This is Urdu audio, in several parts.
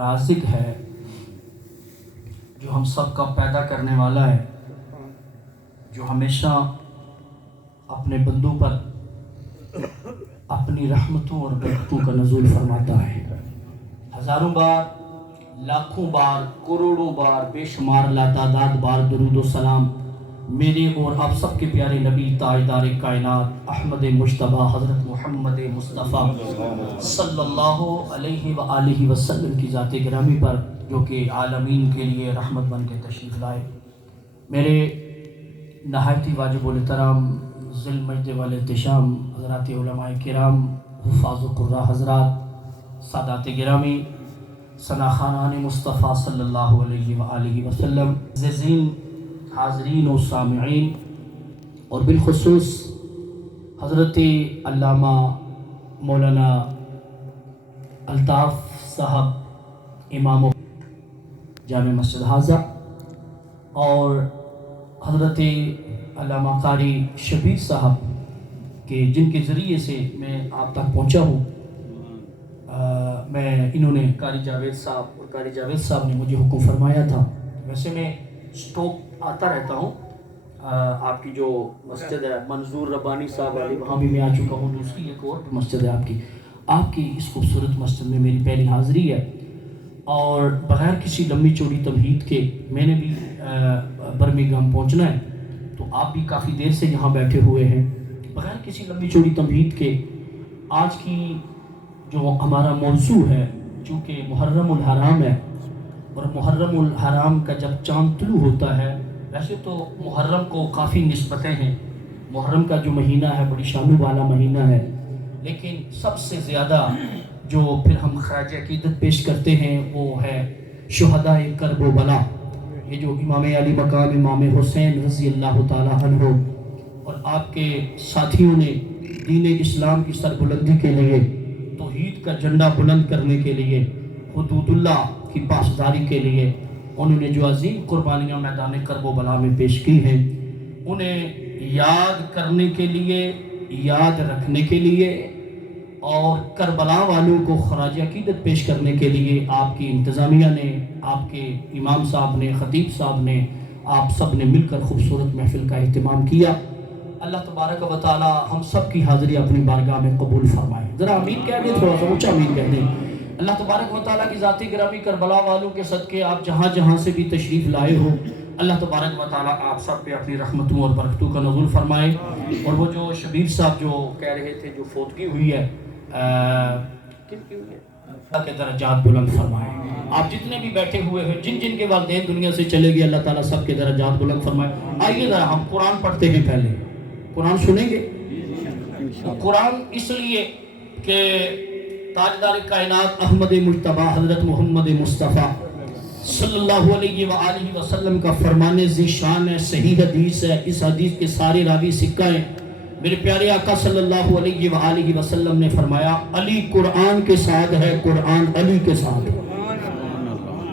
رازق ہے، جو ہم سب کا پیدا کرنے والا ہے، جو ہمیشہ اپنے بندوں پر اپنی رحمتوں اور برکتوں کا نزول فرماتا ہے۔ ہزاروں بار، لاکھوں بار، کروڑوں بار، بے شمار لاتعداد بار درود و سلام میرے اور آپ سب کے پیارے نبی تاجدار کائنات احمد مجتبیٰ حضرت محمد مصطفیٰ صلی اللہ علیہ وآلہ وسلم کی ذات گرامی پر، جو کہ عالمین کے لیے رحمت بن کے تشریف لائے۔ میرے نہایتی واجب الاحترام ذی المجد والاحتشام حضرات علماء کرام، حفاظ و قراء حضرات، سادات گرامی، ثناخانان مصطفیٰ صلی اللہ علیہ وآلہ وسلم، عزیزین حاضرین و سامعین، اور بالخصوص حضرت علامہ مولانا الطاف صاحب امام جامع مسجد حاضہ، اور حضرت علامہ قاری شبیر صاحب کے جن کے ذریعے سے میں آپ تک پہنچا ہوں۔ انہوں نے قاری جاوید صاحب نے مجھے حکم فرمایا تھا۔ ویسے میں سٹوک آتا رہتا ہوں، آپ کی جو مسجد ہے منظور ربانی صاحب والی، وہاں بھی میں آ چکا ہوں، دوسری ایک اور مسجد ہے آپ کی اس خوبصورت مسجد میں میری پہلی حاضری ہے، اور بغیر کسی لمبی چوڑی تمہید کے میں نے بھی برمنگھم پہنچنا ہے، تو آپ بھی کافی دیر سے یہاں بیٹھے ہوئے ہیں۔ بغیر کسی لمبی چوڑی تمہید کے آج کی جو ہمارا موضوع ہے، چونکہ محرم الحرام ہے، اور محرم الحرام کا جب چاند طلوع ہوتا ہے، ویسے تو محرم کو کافی نسبتیں ہیں، محرم کا جو مہینہ ہے بڑی شان والا مہینہ ہے، لیکن سب سے زیادہ جو پھر ہم خراج عقیدت پیش کرتے ہیں وہ ہے شہداء کرب و بلا، یہ جو امام علی مقام امام حسین رضی اللہ تعالی عنہ اور آپ کے ساتھیوں نے دین اسلام کی سربلندی کے لیے، توحید کا جھنڈا بلند کرنے کے لیے، حدود اللہ کی پاسداری کے لیے انہوں نے جو عظیم قربانیاں میدان کرب و بلا میں پیش کی ہیں، انہیں یاد کرنے کے لیے، یاد رکھنے کے لیے، اور کربلا والوں کو خراج عقیدت پیش کرنے کے لیے آپ کی انتظامیہ نے، آپ کے امام صاحب نے، خطیب صاحب نے، آپ سب نے مل کر خوبصورت محفل کا اہتمام کیا۔ اللہ تبارک و تعالی ہم سب کی حاضری اپنی بارگاہ میں قبول فرمائے۔ ذرا آمین کہہ دیں، تھوڑا سا اونچا آمین کہہ دیں۔ اللہ تبارک و تعالیٰ کی ذات گرامی کربلا والوں کے صدقے آپ جہاں جہاں سے بھی تشریف لائے ہو، اللہ تبارک و تعالیٰ آپ سب پہ اپنی رحمتوں اور برکتوں کا نزول فرمائے۔ اور وہ جو شبیر صاحب جو کہہ رہے تھے جو فوتگی ہوئی ہے، کن کی ہوئی ہے؟ اللہ کے درجات بلند فرمائے۔ آپ جتنے بھی بیٹھے ہوئے ہیں، جن جن کے والدین دنیا سے چلے گئے، اللہ تعالیٰ سب کے درجات بلند فرمائے۔ آئیے ذرا ہم قرآن پڑھتے ہیں، پہلے قرآن سنیں گے۔ قرآن اس لیے کہ تاجدار کائنات احمد مجتبیٰ حضرت محمد مصطفیٰ صلی اللہ علیہ وآلہ وسلم کا فرمان ذیشان ہے، صحیح حدیث ہے، اس حدیث کے سارے راوی سکہ ہیں۔ میرے پیارے آقا صلی اللہ علیہ وآلہ وسلم نے فرمایا، علی قرآن کے ساتھ ہے، قرآن علی کے ساتھ ہے۔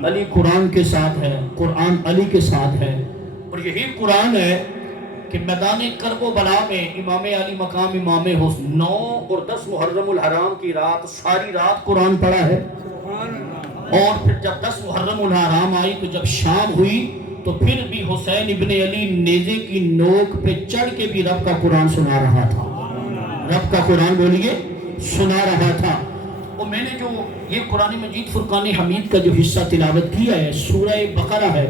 علی قرآن کے ساتھ ہے، قرآن علی کے ساتھ ہے، اور یہی قرآن ہے کہ میدان کرب و بلا میں امام علی مقام امام حسین 9 اور 10 محرم الحرام کی رات، ساری رات قرآن پڑھا ہے، اور پھر جب 10 محرم الحرام آئی تو جب شام ہوئی تو پھر بھی حسین ابن علی نیزے کی نوک پہ چڑھ کے بھی رب کا قرآن سنا رہا تھا، رب کا قرآن بولیے سنا رہا تھا۔ اور میں نے جو یہ قرآن مجید فرقان حمید کا جو حصہ تلاوت کیا ہے، سورہ بقرہ ہے،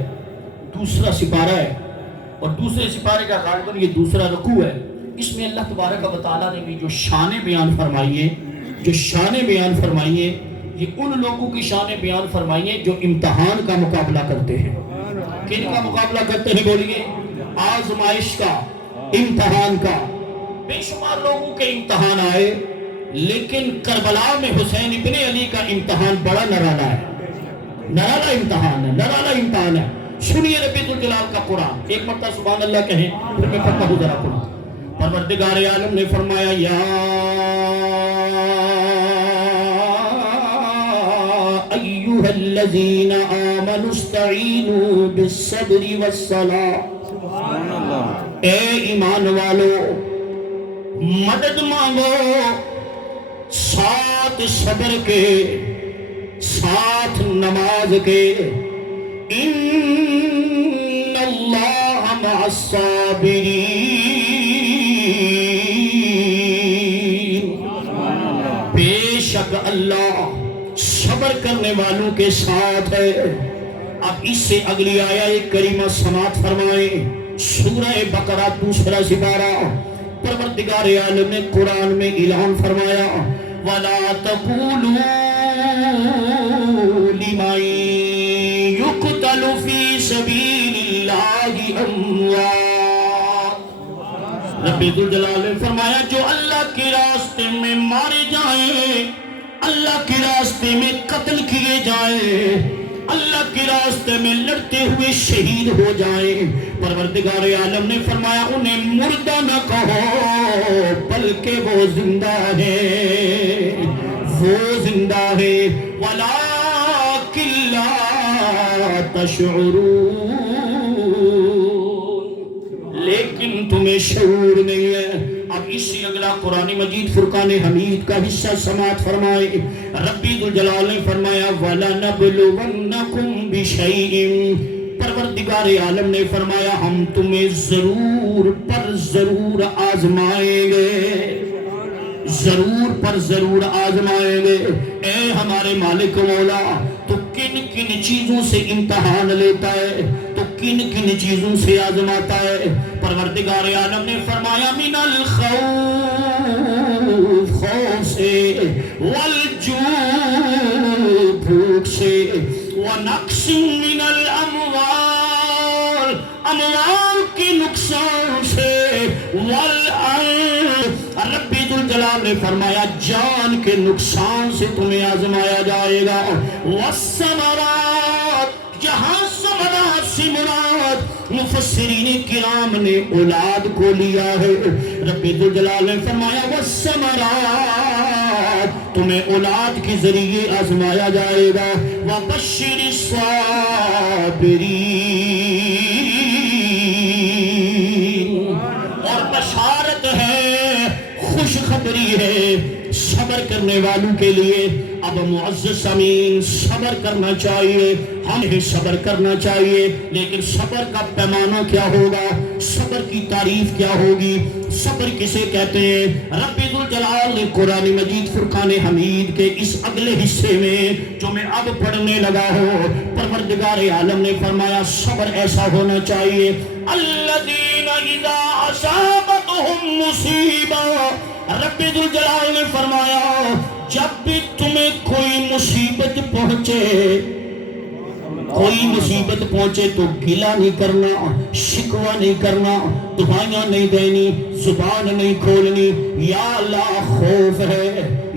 دوسرا سپارہ ہے، اور دوسرے سپارے کا غالباً یہ دوسرا رکوع ہے۔ اس میں اللہ تبارک و تعالیٰ نے بھی جو شانیں بیان فرمائی ہیں، جو شانیں بیان فرمائی ہیں، یہ ان لوگوں کی شانیں بیان فرمائی ہیں جو امتحان کا مقابلہ کرتے ہیں۔ کن کا مقابلہ کرتے ہیں بولیے؟ آزمائش کا، امتحان کا۔ بے شمار لوگوں کے امتحان آئے، لیکن کربلا میں حسین ابن علی کا امتحان بڑا نرالا ہے، نرالا امتحان ہے، نرالا امتحان ہے۔ سنیے رب ذوالجلال کا قرآن، ایک مرتبہ سبحان اللہ کہیں، پھر میں پڑھتا ہوں ذرا قرآن۔ پروردگار عالم نے فرمایا، یا ایھا الذین آمنوا استعینوا بالصبر والصلاۃ۔ سبحان اللہ۔ اے ایمان والو، مدد مانگو ساتھ صبر کے، ساتھ نماز کے ان اللہ مع الصابرین، بے شک اللہ صبر کرنے والوں کے ساتھ ہے۔ اب اس سے اگلی آیہ کریمہ سماعت فرمائیں، سورہ بقرہ دوسرا سپارہ۔ پروردگار عالم نے قرآن میں اعلان فرمایا وَلَا تَقُولُوا لِمَن يُقْتَلُ فِي سَبِيلِ اللَّهِ أَمْوَاتٌ۔ رب ذوالجلال نے فرمایا جو اللہ کے راستے میں مارے جائیں، اللہ کے راستے میں قتل کیے جائیں، اللہ کے راستے میں لڑتے ہوئے شہید ہو جائیں، پروردگار عالم نے فرمایا انہیں مردہ نہ کہو بلکہ وہ زندہ ہے، وہ زندہ ہے۔ وَلَٰكِن لَّا تَشْعُرُونَ، لیکن تمہیں شعور نہیں ہے۔ اب اس سے اگلا قرآن مجید فرقان حمید کا حصہ سماعت فرمائے۔ ربی ذوالجلال نے فرمایا وَلَنَبْلُوَنَّكُمْ بِشَيْءٍ، پروردگار عالم نے فرمایا ہم تمہیں ضرور پر ضرور آزمائیں گے، ضرور پر ضرور آزمائیں گے۔ اے ہمارے مالک مولا، تو کن کن چیزوں سے امتحان لیتا ہے، تو کن کن چیزوں سے آزماتا ہے؟ پروردگار عالم نے فرمایا من الخوف، خوف سے، والجوع، بھوک سے، ونقص من الاموال، اموال کے نقصان سے، رب ذوالجلال نے فرمایا جان کے نقصان سے تمہیں آزمایا جائے گا۔ والثمرات، جہاں ثمرات سے مراد مفسرین کرام نے اولاد کو لیا ہے۔ رب ذوالجلال نے فرمایا والثمرات، تمہیں اولاد کے ذریعے آزمایا جائے گا۔ وبشر الصابرین، اور بشارت ہے، خوشخبری ہے صبر کرنے والوں کے لیے۔ اب معزز سامعین، صبر کرنا چاہیے، ہمیں صبر کرنا چاہیے، لیکن صبر کا پیمانہ کیا ہوگا؟ صبر کی تعریف کیا ہوگی؟ صبر کسے کہتے ہیں؟ رب ذوالجلال نے قرآن مجید فرقان حمید کے اس اگلے حصے میں جو میں اب پڑھنے لگا ہوں، پروردگار عالم نے فرمایا صبر ایسا ہونا چاہیے الذین اذا اصابتهم مصیبہ، رب ذوالجلال نے فرمایا جب بھی تمہیں کوئی مصیبت پہنچے، کوئی مصیبت پہنچے تو گلہ نہیں کرنا، شکوہ نہیں کرنا، دعائیاں نہیں دینی، زبان نہیں کھولنی۔ یا اللہ خوف ہے،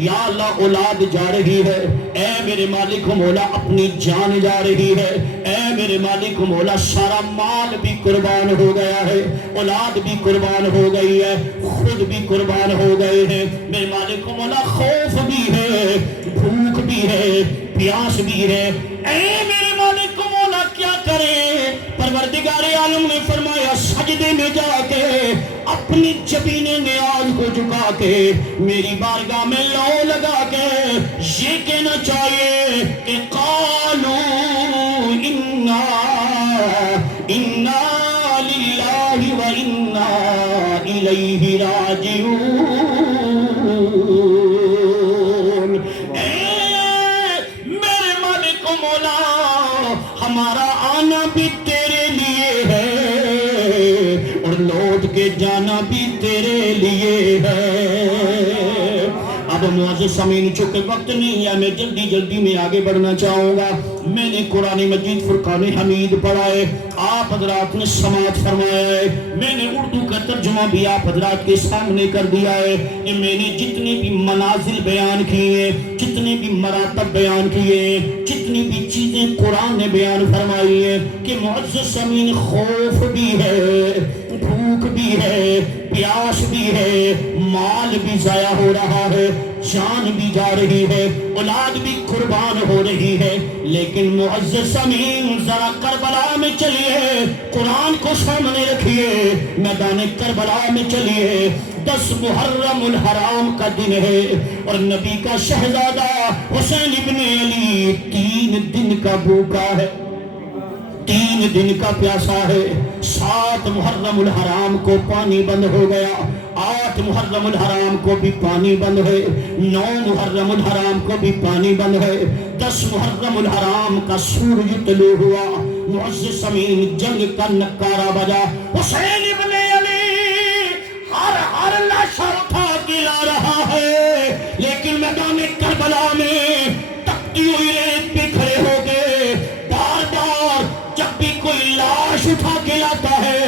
یا اللہ اولاد جا رہی ہے، اے میرے مالک مولا اپنی جان جا رہی ہے، اے میرے مالک مولا سارا مال بھی قربان ہو گیا ہے، اولاد بھی قربان ہو گئی ہے، خود بھی قربان ہو گئے ہیں، میرے مالک مولا خوف بھی ہے، بھوک بھی ہے، پیاس بھی ہے، اے میرے مالک مولا کیا کریں؟ پروردگار عالم نے فرمایا سجدے میں جا کے اپنی جبین نیاز کو جھکا کے میری بارگاہ میں لو لگا کے یہ کہنا چاہیے کہ قالوا انا للہ و انا الیہ راجعون۔ اے میرے مالک مولا ہمارا آنا بھی تیرے لیے ہے اور لوٹ کے جانا بھی تیرے لیے ہے۔ اب معزز سامعین چونکہ وقت نہیں ہے میں جلدی جلدی میں آگے بڑھنا چاہوں گا۔ میں نے قرآن مجید فرقان حمید پڑھا ہے، آپ حضرات نے سماعت فرمایا ہے، میں نے اردو کا ترجمہ بھی آپ حضرات کے سامنے کر دیا ہے کہ میں نے جتنے بھی منازل بیان کیے، جتنے بھی مراتب بیان کیے، جتنی بھی چیزیں قرآن نے بیان فرمائی ہیں کہ معزز سامعین خوف بھی ہے، بھوک بھی ہے، پیاس بھی ہے، مال بھی ضائع ہو رہا ہے، جان بھی جا رہی ہے، اولاد بھی قربان ہو رہی ہے، لیکن معزز سامعین ذرا کربلا میں چلیے، قرآن کو سامنے رکھیے، میدان کربلا میں چلیے۔ 10 محرم الحرام کا دن ہے اور نبی کا شہزادہ حسین ابن علی 3 دن کا بھوکا ہے، 3 دن کا پیاسا ہے۔ 7 محرم الحرام کو پانی بند ہو گیا، 8 محرم الحرام کو بھی پانی بند ہے، 9 محرم الحرام کو بھی پانی بند ہے، 10 محرم الحرام کا سورج طلوع ہوا، معزز سامعین جنگ کا نکارہ بجا، حسین ابن علی ہر لاشا اٹھا کے لا رہا ہے، لیکن میدان کربلا میں تپتی ہوئی ریت پہ کھڑے ہو گئے۔ بار بار جب بھی کوئی لاش اٹھا کے لاتا ہے،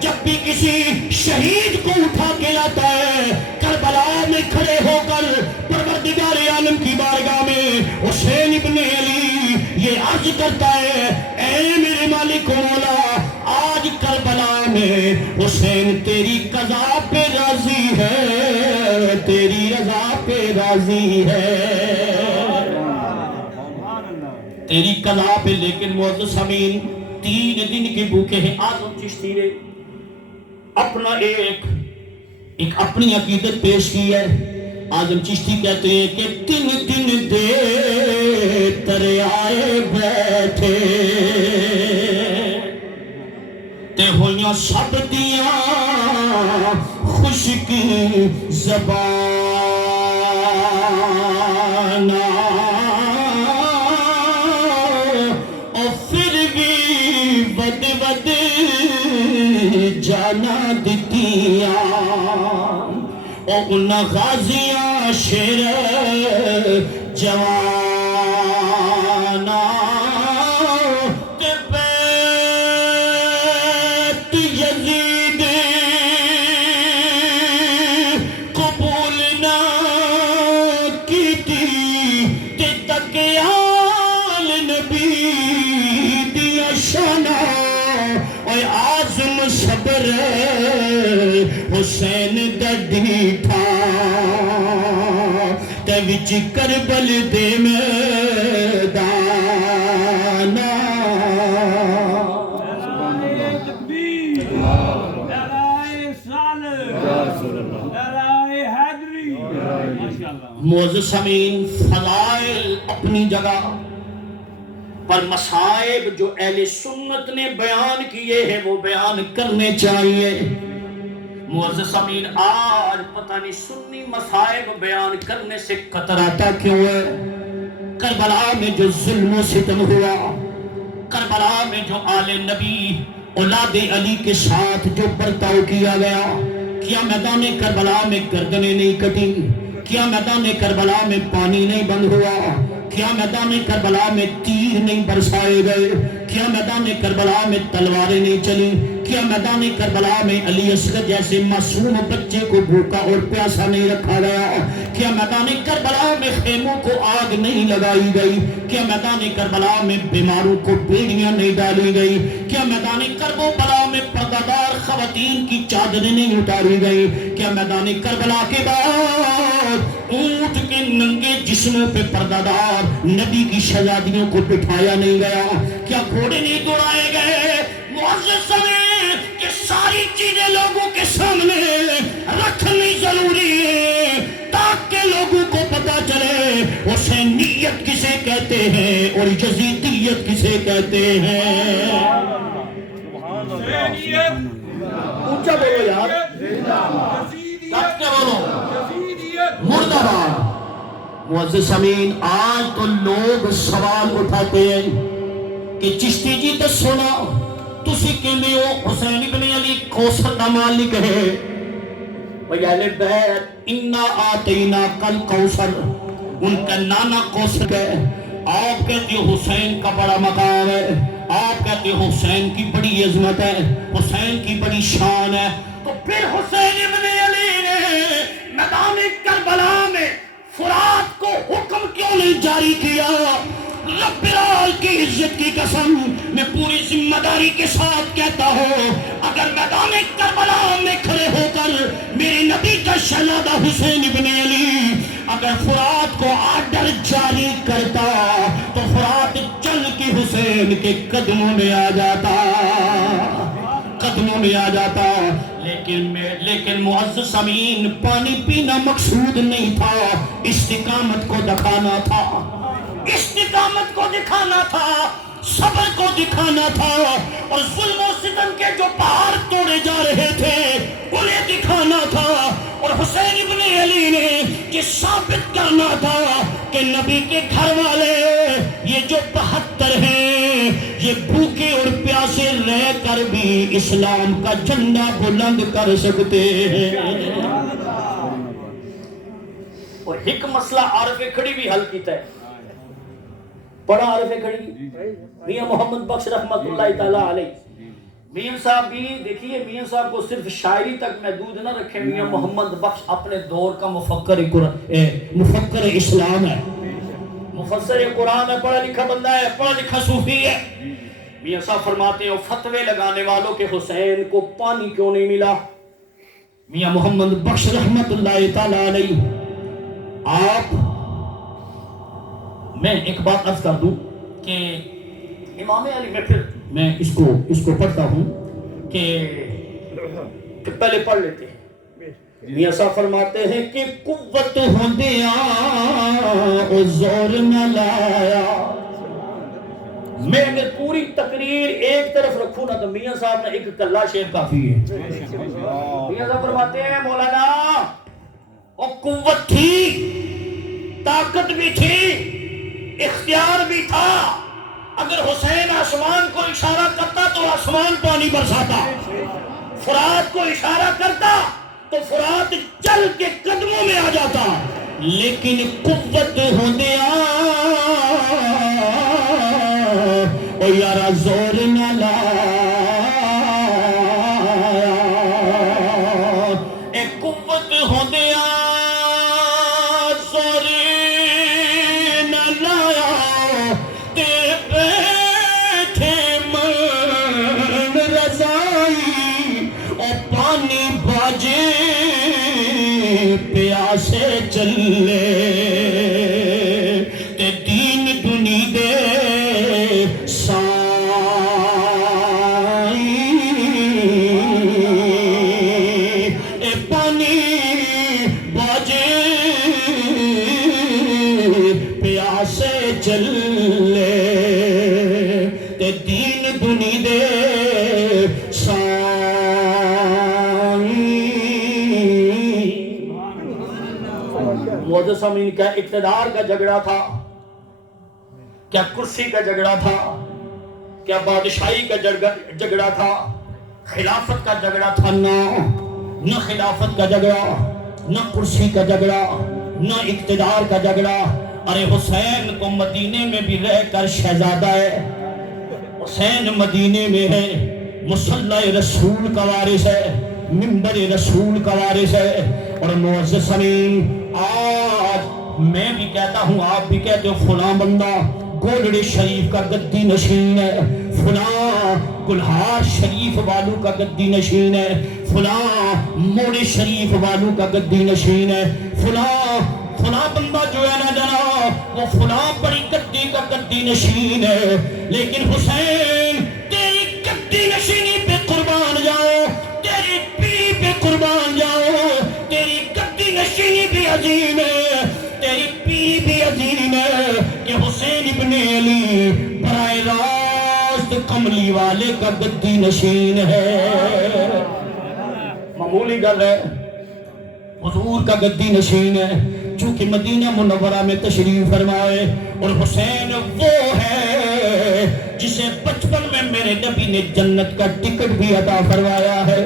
جب بھی کسی شہید کو اٹھا کے لاتا ہے، کربلا میں کھڑے ہو کر پروردگار عالم کی بارگاہ میں حسین ابن علی یہ عرض کرتا ہے، اے میرے مالک و مولا، آج کربلا میں حسین تیری قضا پہ راضی ہے، تیری رضا پہ راضی ہے، تیری قضا پہ۔ لیکن معزز سامعین 3 دن کے بھوکے ہیں۔ اعظم چشتی نے اپنا ایک اپنی عقیدت پیش کی ہے۔ اعظم چشتی کہتے ہیں کہ 3 دن دے ترے آئے بیٹھے تے ہویاں سب دیاں خشک زبان، اور پھر بھی ود ود جانا دتیاں، اور ان غازیاں شیر جوان حسین دڈی تھا تے وچ کربل دے میدان، نعرہ تکبیر، نعرہ رسالت، نعرہ حیدری۔ معزز سامعین، فضائل اپنی جگہ پر مصائب جو اہل سنت نے بیان کیے ہیں وہ بیان کرنے چاہیے۔ معزز سامعین، آج پتہ نہیں سنی مصائب بیان کرنے سے کتراتا کیوں ہے؟ کربلا میں جو ظلم و ستم ہوا، کربلا میں جو آل نبی اولاد علی کے ساتھ جو برتاؤ کیا گیا، کیا میدان کربلا میں گردنیں نہیں کٹی؟ کیا میدان کربلا میں پانی نہیں بند ہوا؟ کیا میدان کربلا میں تیر نہیں برسائے گئے؟ کیا میدان کربلا میں تلواریں نہیں چلی؟ کیا میدان کربلا میں علی اصغر جیسے معصوم بچے کو بھوکا اور پیاسا نہیں رکھا گیا؟ کیا میدان کربلا میں خیموں کو آگ نہیں لگائی گئی؟ کیا میدان کربلا میں بیماروں کو بیڑیاں نہیں ڈالی گئی؟ کیا میدان کربلا میں پردہ خواتین کی چادریں نہیں اتاری گئی؟ کیا میدان کربلا کے بعد اونٹ کے ننگے جسموں پہ پردہ دار نبی کی شہزادیوں کو بٹھایا نہیں گیا؟ کیا گھوڑے نہیں دوڑائے گئے؟ معزز سامعین، کہ ساری چیزیں لوگوں کے سامنے رکھنی ضروری ہے تاکہ لوگوں کو پتا چلے حسینیت کسے کہتے ہیں اور یزیدیت کسے کہتے ہیں۔ اونچا بولو یار، سب کے بولو مردہ باد۔ معزز سامعین، آج تو لوگ سوال اٹھاتے ہیں کہ چشتی جی تو سنا تسی کہنے ہو حسین ابن علی کوثر دا مالک ہے، بھئی اہل بیت انا آتینا کل کوثر، ان کا نانا کوثر ہے۔ آپ کہتے ہو حسین کا بڑا مقام ہے، آپ کہتے ہو حسین کی بڑی عظمت ہے، حسین کی بڑی شان ہے، تو پھر حسین ابن علی نے میدان کربلا میں فرات کو حکم کیوں نہیں جاری کیا؟ رب العال کی عزت کی قسم میں پوری ذمہ داری کے ساتھ کہتا ہوں، اگر میدان کربلا میں کھڑے ہو کر میرے نبی کا شہزادہ حسین ابن علی اگر فرات کو آرڈر جاری کرتا تو فرات چل کے حسین کے قدموں میں آ جاتا، قدموں میں آ جاتا۔ لیکن معزز سامعین، پانی پینا مقصود نہیں تھا، استقامت کو دکھانا تھا، استقامت کو دکھانا تھا، صبر کو دکھانا تھا، اور ظلم و ستم کے جو پہاڑ توڑے جا رہے تھے انہیں دکھانا تھا، اور حسین ابن علی نے یہ ثابت کرنا تھا کہ نبی کے گھر والے یہ جو 72 ہیں یہ بھوکے اور پیاسے رہ کر بھی اسلام کا جھنڈا بلند کر سکتے ہیں۔ اور ایک مسئلہ عارف کھڑی بھی حل کیتا ہے، بڑا عارف کھڑی میاں محمد بخش رحمت اللہ تعالیٰ علیہ۔ میاں صاحب بھی دیکھیے، میاں صاحب کو صرف شاعری تک محدود نہ رکھیں، میاں محمد بخش اپنے دور کا مفکر اسلام ہے، مفسر قرآن ہے، پڑھا لکھا بندہ ہے، پڑھا لکھا صوفی ہے۔ میاں صاحب فرماتے ہیں فتوے لگانے والوں کے حسین کو پانی کیوں نہیں ملا؟ میاں محمد بخش رحمت اللہ تعالیٰ علیہ، آپ میں ایک بات عرض کر دوں کہ امام علی میں اس کو پڑھتا ہوں کہ پہلے پڑھ لیتے ہیں۔ میاں صاحب فرماتے ہیں کہ قوت ہوندیاں او زور نہ لایا۔ میں اگر پوری تقریر ایک طرف رکھوں نا تو میاں صاحب نے ایک کلہ شعر کافی ہے۔ میاں صاحب فرماتے ہیں مولانا او قوت تھی، طاقت بھی تھی، اختیار بھی تھا، اگر حسین آسمان کو اشارہ کرتا تو آسمان پانی برساتا، فرات کو اشارہ کرتا تو فرات چل کے قدموں میں آ جاتا، لیکن قوت ہوندیاں او یارا زور نہ لایا، اے قوت ہوندیاں پیاسے چلے تے دین دنی دے سائی، اے پانی باجے پیاسے چلے تے دین دنی دے معزز سامعین، کیا اقتدار کا جھگڑا تھا؟ کیا کرسی کا جھگڑا تھا؟ کیا بادشاہی کا جھگڑا تھا؟ خلافت کا جھگڑا تھا؟ نہ خلافت کا جھگڑا، نہ کرسی کا جھگڑا، نہ اقتدار کا جھگڑا۔ ارے حسین تو مدینے میں بھی رہ کر شہزادہ ہے، حسین مدینے میں ہے، مصلی رسول کا وارث ہے، منبر رسول کا وارث ہے۔ اور معزز سامعین، آج میں بھی کہتا ہوں، آپ بھی کہتے ہو فلاں بندہ گولڑے شریف کا گدی نشین ہے، فلاں گلہار شریف والوں کا گدی نشین ہے، فلاں موڑے شریف والوں کا گدی نشین ہے، فلاں بندہ جو ہے نا جناب وہ فلاں بڑی گدی کا گدی نشین ہے، لیکن حسین تیری گدی نشینی پہ قربان جاؤ، تیری پی پہ قربان جاؤ، تیری گدی نشینی بھی عظیم ہے، تیری پی بھی عظیم ہے کہ حسین ابن علی براہ راست کملی والے کا گدی نشین ہے، معمولی گل ہے، حضور کا گدی نشین ہے، چونکہ مدینہ منورہ میں تشریف فرمائے۔ اور حسین وہ ہے جسے بچپن میں میرے نبی نے جنت کا ٹکٹ بھی عطا فرمایا ہے۔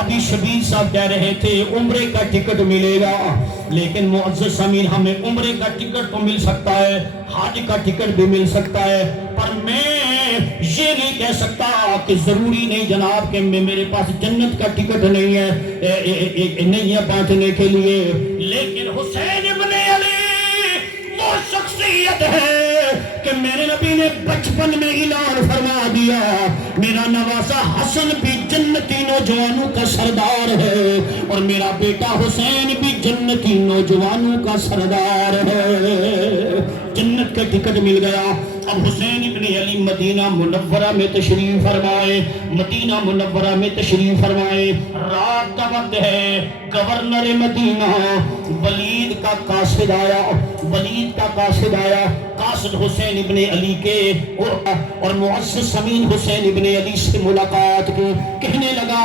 ابھی شبیر صاحب کہہ رہے تھے عمرے کا ٹکٹ ملے گا، لیکن معزز سامعین ہمیں عمرے کا ٹکٹ تو مل سکتا ہے، حج کا ٹکٹ بھی مل سکتا ہے، پر میں یہ نہیں کہہ سکتا کہ ضروری نہیں جناب کہ میرے پاس جنت کا ٹکٹ نہیں ہے بانٹنے کے لیے۔ لیکن حسین ابن علی وہ شخصیت ہے کہ میرے نبی نے بچپن میں اعلان فرما دیا میرا نواسا حسن بھی جنتی نوجوانوں کا سردار ہے اور میرا بیٹا حسین بھی جنتی نوجوانوں کا سردار ہے. جنت کا ٹکٹ مل گیا. اب حسین ابن علی مدینہ منورہ میں تشریف فرمائے. مدینہ منورہ میں تشریف فرمائے. رات کا وقت ہے. گورنر مدینہ ولید کا قاصد آیا. ولید کا قاصد آیا. قاصد حسین ابن علی کے اور معزز سمین حسین ابن علی سے ملاقات کی. کہنے لگا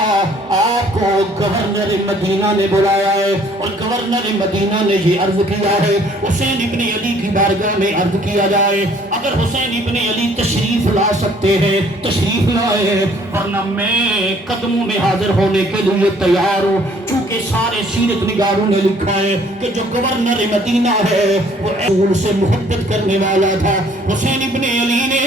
آپ کو گورنر مدینہ نے بلایا ہے اور گورنر مدینہ نے یہ عرض کیا ہے حسین ابن علی کی بارگاہ میں عرض کیا جائے اگر حسین ابن علی تشریف لا سکتے ہیں تشریف لائے ورنہ میں قدموں میں حاضر ہونے کے لیے تیار ہوں. چونکہ سارے سیرت نگاروں نے لکھا ہے کہ جو گورنر مدینہ ہے وہ رسول سے محبت کرنے والا تھا. حسین ابن علی نے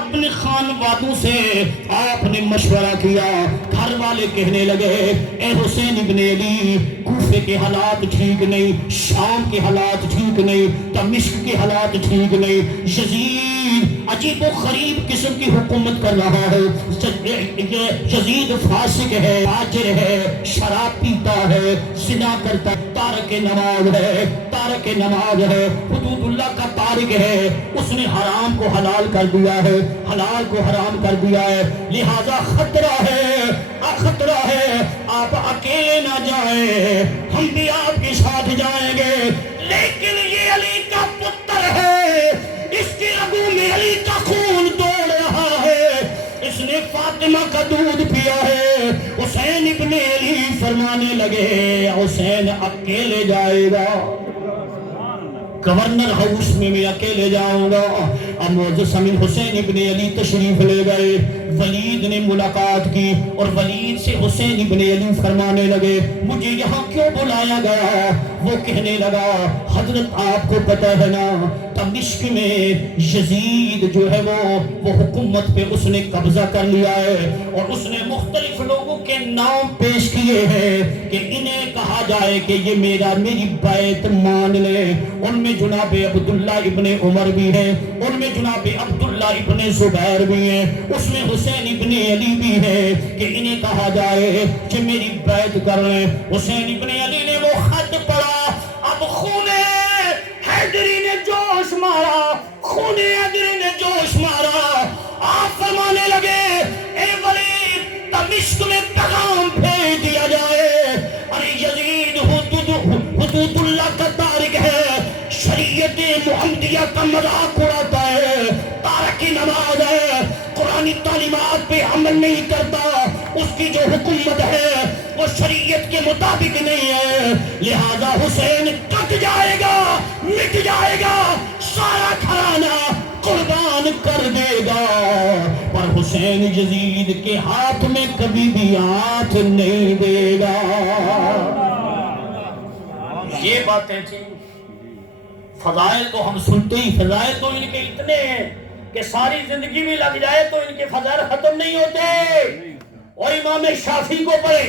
اپنے خانوادوں سے آپ نے مشورہ کیا. گھر والے کہنے لگے اے حسین ابن علی کوفے کے حالات ٹھیک نہیں, شام کے حالات ٹھیک نہیں, دمشق کے حالات ٹھیک نہیں, یزید عجیب و غریب قسم کی حکومت کر رہا ہے. یزید فاسق ہے, فاجر ہے, شراب پیتا ہے, زنا کرتا ہے, تارک نماز ہے, تارک نماز ہے, حدود اللہ کا تارک ہے. اس نے حرام کو حلال کر دیا ہے, حلال کو حرام کر دیا ہے. لہذا خطرہ ہے, خطرہ ہے آپ اکیلے نہ جائیں, ہم بھی آپ کے ساتھ جائیں گے. لیکن یہ علی کا پتر ہے, اس کی رگوں میں علی کا خون دوڑ رہا ہے, اس نے فاطمہ کا دودھ پیا ہے. حسین ابن علی فرمانے لگے حسین اکیلے جائے گا, گورنر ہاؤس میں اکیلے جاؤں گا. اب معزز سمین حسین ابن علی تشریف لے گئے. ولید نے ملاقات کی اور ولید سے حسین ابن علی فرمانے لگے مجھے یہاں کیوں بلایا گیا. وہ کہنے لگا حضرت آپ کو پتہ ہے نا دمشق میں یزید جو ہے وہ حکومت پہ اس نے قبضہ کر لیا ہے اور اس نے مختلف لوگوں کے نام پیش کیے ہیں کہ انہیں کہا جائے کہ یہ میری بیعت مان لے. ان میں جناب عبداللہ ابن عمر بھی ہیں, ان میں جناب عبداللہ ابن زبیر بھی ہیں, اس میں حسین ابن علی بھی ہے کہ انہیں کہا جائے کہ میری بیعت کر لیں. حسین ابن علی نے وہ خط پڑھا. اب خون حیدری نے جوش مارا, خون حیدری نے جوش مارا. آپ فرمانے لگے اے ولید دمشق میں پیغام بھیج دیا جائے ارے یزید حدود اللہ کا تارک ہے, شریعت محمدیہ کا مذاق اڑاتا ہے, تارک نماز ہے, قرآنی تعلیمات پہ عمل نہیں کرتا, اس کی جو حکومت ہے وہ شریعت کے مطابق نہیں ہے. لہذا حسین کٹ جائے گا, مٹ جائے گا, سارا گھرانہ قربان کر دے گا, پر حسین یزید کے ہاتھ میں کبھی بھی ہاتھ نہیں دے گا. یہ باتیں تھی. فضائل تو ہم سنتے ہی, فضائل تو ان کے اتنے ہیں کہ ساری زندگی بھی لگ جائے تو ان کے فضائل ختم نہیں ہوتے. اور امام شافعی کو پڑھے,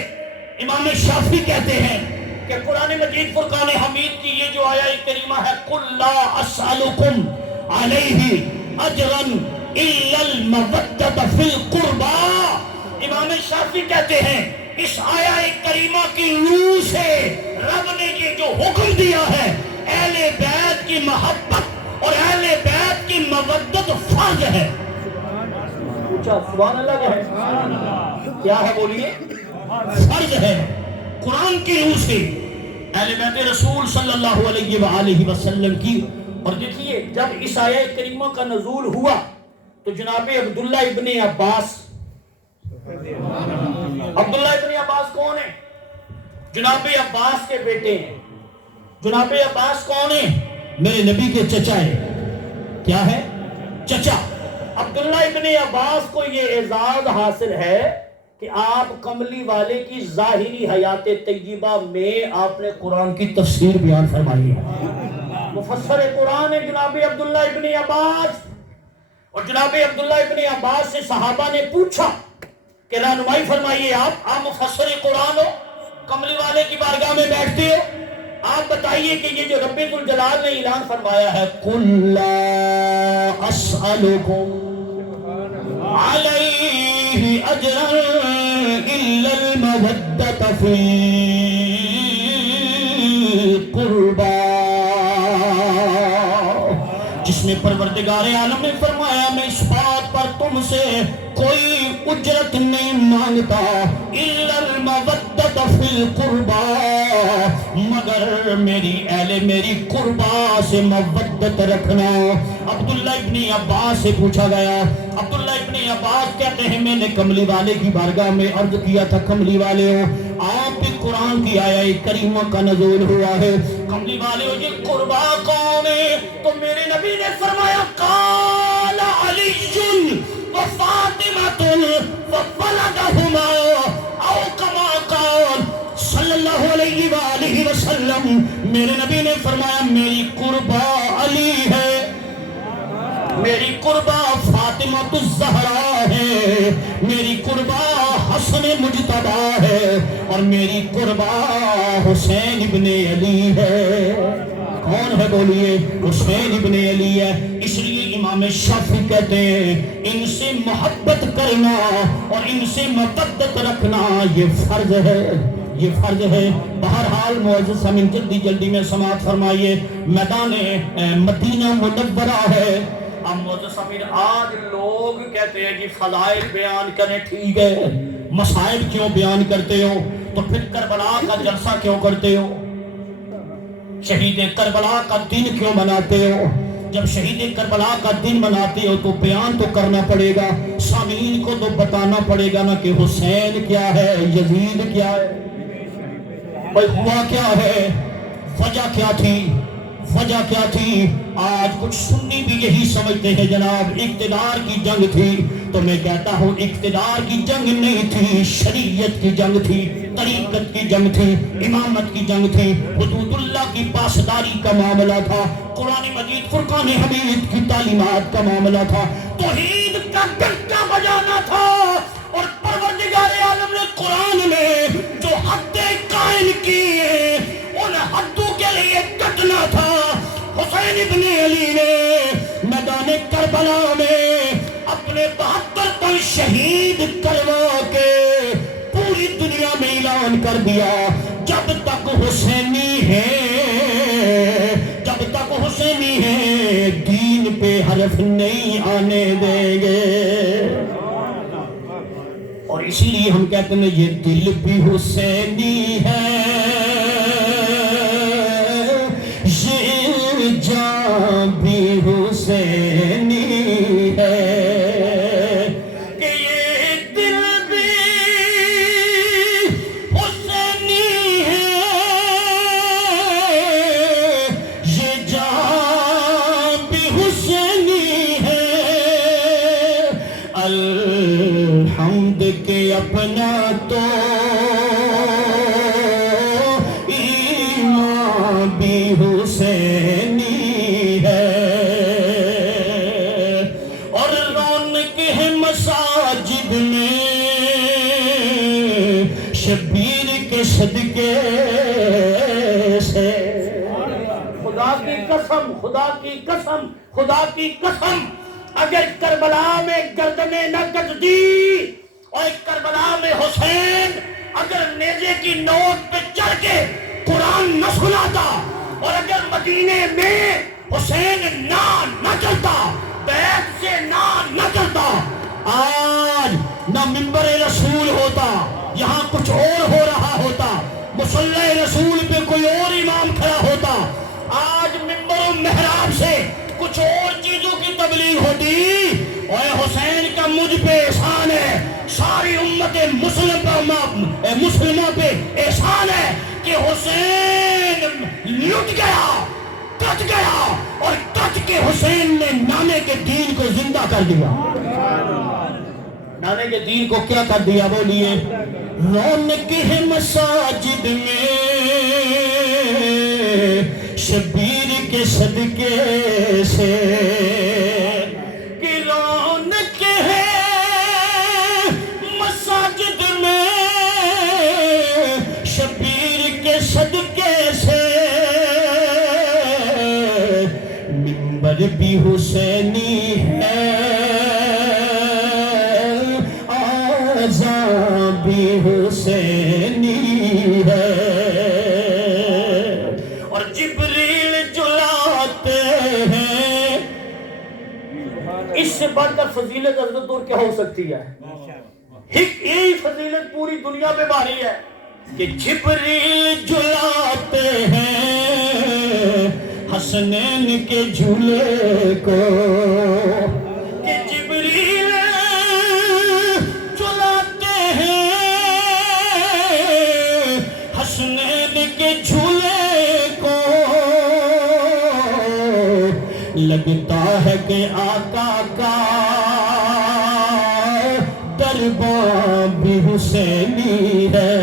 امام شافعی کہتے ہیں کہ قرآن مجید فرقان حمید کی یہ جو آیہ کریمہ ہے قُلْ لَا أَسْأَلُكُمْ عَلَيْهِ أَجْرًا إِلَّا الْمَوَدَّةَ فِي الْقُرْبَى. امام شافعی کہتے ہیں اس آیہ کریمہ کی روح سے رب نے یہ جو حکم دیا ہے اہل بیت کی محبت اور اہل بیت کی مودت فرض ہے. سبحان اللہ ہے, کیا ہے بولیے, فرض ہے قرآن کی روح سے اہل بیت رسول صلی اللہ علیہ وآلہ وسلم کی. اور دیکھیے جب اس آیہ کریمہ کا نزول ہوا تو جناب عبداللہ ابن عباس, عبداللہ ابن عباس کون ہے؟ جناب عباس کے بیٹے ہیں. جناب عباس کون ہے؟ میرے نبی کے چچا ہے. کیا ہے؟ چچا. عبداللہ ابن عباس کو یہ اعزاز حاصل ہے کہ آپ کملی والے کی ظاہری حیات طیبہ میں آپ نے قرآن کی تفسیر بیان فرمائی ہے. مفسر قرآن ہے جناب عبداللہ ابن عباس. اور جناب عبداللہ ابن عباس سے صحابہ نے پوچھا کہ رہنمائی فرمائیے, آپ مفسر قرآن ہو, کملی والے کی بارگاہ میں بیٹھتے ہو, آپ بتائیے کہ یہ جو رب ذوالجلال نے اعلان فرمایا ہے قُلْ لَا أَسْأَلُكُمْ عَلَيْهِ أَجْرًا إِلَّا الْمَوَدَّةَ فِي الْقُرْبَى، جس نے پروردگار عالم نے فرمایا میں اس بات پر تم سے کوئی اجرت نہیں مانگتا الا المودۃ فی القربى، مگر میری اہل میری قربا سے مودت رکھنا۔ عبداللہ ابن عباس سے پوچھا گیا، عبداللہ ابن عباس کہتے ہیں میں نے کملی والے کی بارگاہ میں عرض کیا تھا کملی والے ہو آپ بھی قرآن کی آیہ کریمہ کا نزول ہوا ہے، کملی والے ہو یہ قربا کون ہے؟ تو میرے نبی نے فرمایا قال علی وفاطمۃ وولدہما او کما قال صلی اللہ علیہ وآلہ وسلم، میرے نبی نے فرمایا میری قربا علی ہے، میری قربا فاطمہ الزہرا ہے، میری قربا حسن مجتبی ہے، اور میری قربا حسین ابن علی ہے۔ کون ہے بولیے؟ حسین ابن علی ہے۔ اس لیے امام شافعی کہتے ہیں ان سے محبت کرنا اور ان سے مودت رکھنا یہ فرض ہے، یہ فرض ہے۔ بہرحال معزز سامعین جلدی جلدی میں سماعت فرمائیے، میدان مدینہ منورہ ہے۔ اب معزز سامعین آج لوگ کہتے ہیں جی فضائل بیان کریں، ٹھیک ہے، مصائب کیوں بیان کرتے ہو؟ تو پھر کربلا کا جلسہ کیوں کرتے ہو؟ شہید کربلا کا دن کیوں مناتے ہو؟ جب شہید کربلا کا دن مناتے ہو تو بیان تو کرنا پڑے گا، سامعین کو تو بتانا پڑے گا نا کہ حسین کیا ہے، یزید کیا ہے، بھئی ہوا کیا ہے، وجہ کیا تھی، وجہ کیا تھی۔ آج کچھ سنی بھی یہی سمجھتے ہیں جناب اقتدار کی جنگ تھی، تو میں کہتا ہوں اقتدار کی جنگ نہیں تھی، شریعت کی جنگ تھی، طریقت کی جنگ تھی، امامت کی جنگ تھی، حدود اللہ کی پاسداری کا معاملہ تھا، قرآن مجید فرقان حمید کی تعلیمات کا معاملہ تھا، توحید کا ڈنکا بجانا تھا، اور پروردگار عالم نے قرآن میں جو حدیں قائم کی ہیں ان حدوں کے لیے ڈٹنا تھا۔ حسین ابن علی نے میدان کربلا میں اپنے 72 پر شہید کروا کے پوری دنیا میں اعلان کر دیا جب تک حسینی ہے، جب تک حسینی ہے دین پہ حرف نہیں آنے دیں گے۔ اور اسی لیے ہم کہتے ہیں یہ دل بھی حسینی ہے، یہ جان بھی حسینی ہے، کہ یہ دل بھی حسینی ہے، یہ جان بھی حسینی ہے، الحمد کے اپنا تو ایمان بھی حسینی ہے، اور رونق ہے مساجد میں شبیر کے صدقے سے۔ خدا کی قسم، خدا کی قسم، خدا کی قسم، اگر کربلا میں گردنیں نہ کٹ دی اور کربلا میں حسین اگر نیزے کی نوک پہ چڑھ کے قرآن نہ سناتا اور اگر مدینے میں حسین نہ چلتا، بیت سے نہ چلتا، آج نہ منبر رسول ہوتا، یہاں کچھ اور ہو رہا ہوتا، مصلی رسول پہ کوئی اور امام کھڑا ہوتا، آج منبر و محراب سے کچھ اور چیزوں کی تبلیغ ہوتی۔ اور حسین کا مجھ پہ احسان ہے، ساری امت مسلمہ پہ احسان ہے کہ حسین لٹ گیا، کٹ گیا، اور کٹ کے حسین نے نانے کے دین کو زندہ کر دیا۔ نانے کے دین کو کیا کر دیا بولیے؟ رونق ہے مساجد میں شبیر کے صدقے سے، کہ رونق ہے مساجد میں شبیر کے صدقے سے، بھی حسینی ہے، آذان بھی حسینی ہے، اور جبریل جلاتے ہیں۔ اس سے بڑھ کر فضیلت حضرت اور کیا ہو سکتی ہے؟ یہی فضیلت پوری دنیا میں باری ہے کہ جبریل جلاتے ہیں حسنین کے جھولے کو، کہ جبریل جلاتے ہیں حسنین کے جھولے کو، لگتا ہے کہ آقا کا درباں بھی حسینی ہے،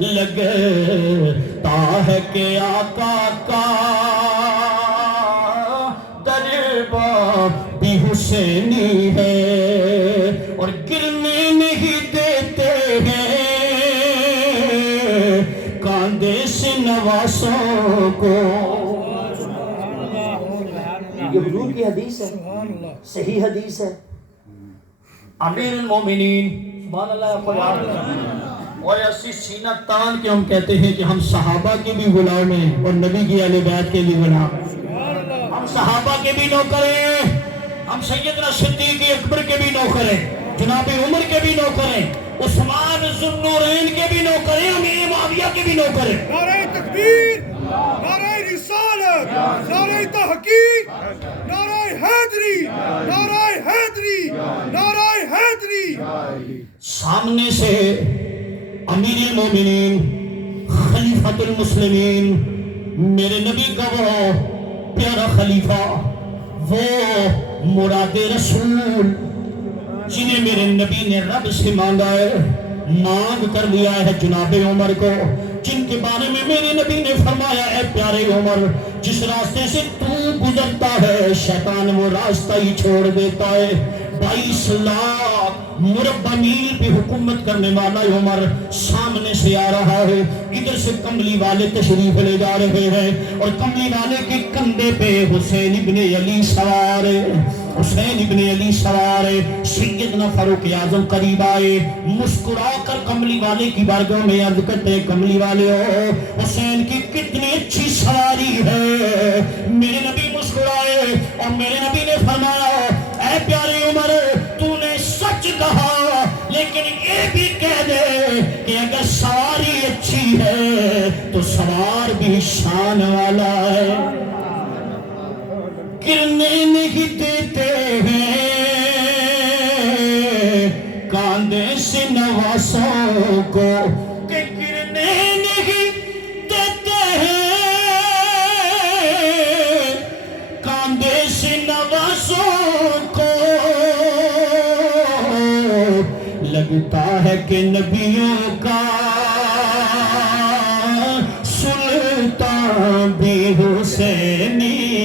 لگتا ہے کہ آقا کا درباں بھی حسینی ہے، اور گرنے نہیں دیتے ہیں کاندھے سے نواسوں کو۔ یہ حضور کی حدیث ہے، صحیح حدیث ہے۔ امیر المومنین سبحان اللہ، اور ایسی سینہ تان کے ہم کہتے ہیں کہ ہم صحابہ کے بھی غلام ہیں اور نبی کی اہل بیت کے بھی غلام ہیں۔ ہم صحابہ کے بھی نوکر ہیں، ہم سیدنا صدیق اکبر کے بھی نوکر ہیں، جناب عمر کے بھی نوکر ہیں، عثمان ذو النورین کے بھی نوکر ہیں، امیر معاویہ کے بھی نوکر ہیں۔ نعرہ تکبیر، نعرہ رسالت، نعرہ تحقیق، نعرہ حیدری، نعرہ حیدری، نعرہ حیدری۔ سامنے سے امیر المومنین خلیفۃ المسلمین میرے نبی کا وہ پیارا خلیفہ، وہ مراد رسول جنہیں میرے نبی نے رب سے مانگا ہے، مانگ کر لیا ہے جناب عمر کو، جن کے بارے میں میرے نبی نے فرمایا ہے پیارے عمر جس راستے سے تو گزرتا ہے شیطان وہ راستہ ہی چھوڑ دیتا ہے۔ 22 لاکھ مربع میل پہ حکومت کرنے والا عمر سامنے سے آ رہا ہے، ادھر سے کملی والے تشریف لے جا رہے ہیں، اور کملی والے کے کندھے پہ حسین ابن علی سوار ہے، حسین ابن علی سوار ہے۔ سیدنا فاروق اعظم قریب آئے، مسکرا کر کملی والے کی بارگاہ میں عرض کرتے کملی والے ہو حسین کی کتنی اچھی سواری ہے۔ میرے نبی مسکرائے اور میرے نبی نے فرمایا اے پیارے عمر تو نے سچ کہا، لیکن یہ بھی کہہ دے کہ اگر سواری اچھی ہے تو سوار بھی شان والا ہے۔ گرنے نہیں دیتے ہیں کاندھے سے نواسوں کو، کہ گرنے نہیں دیتے ہیں کاندھے سے نواسوں کو، لگتا ہے کہ نبیوں کا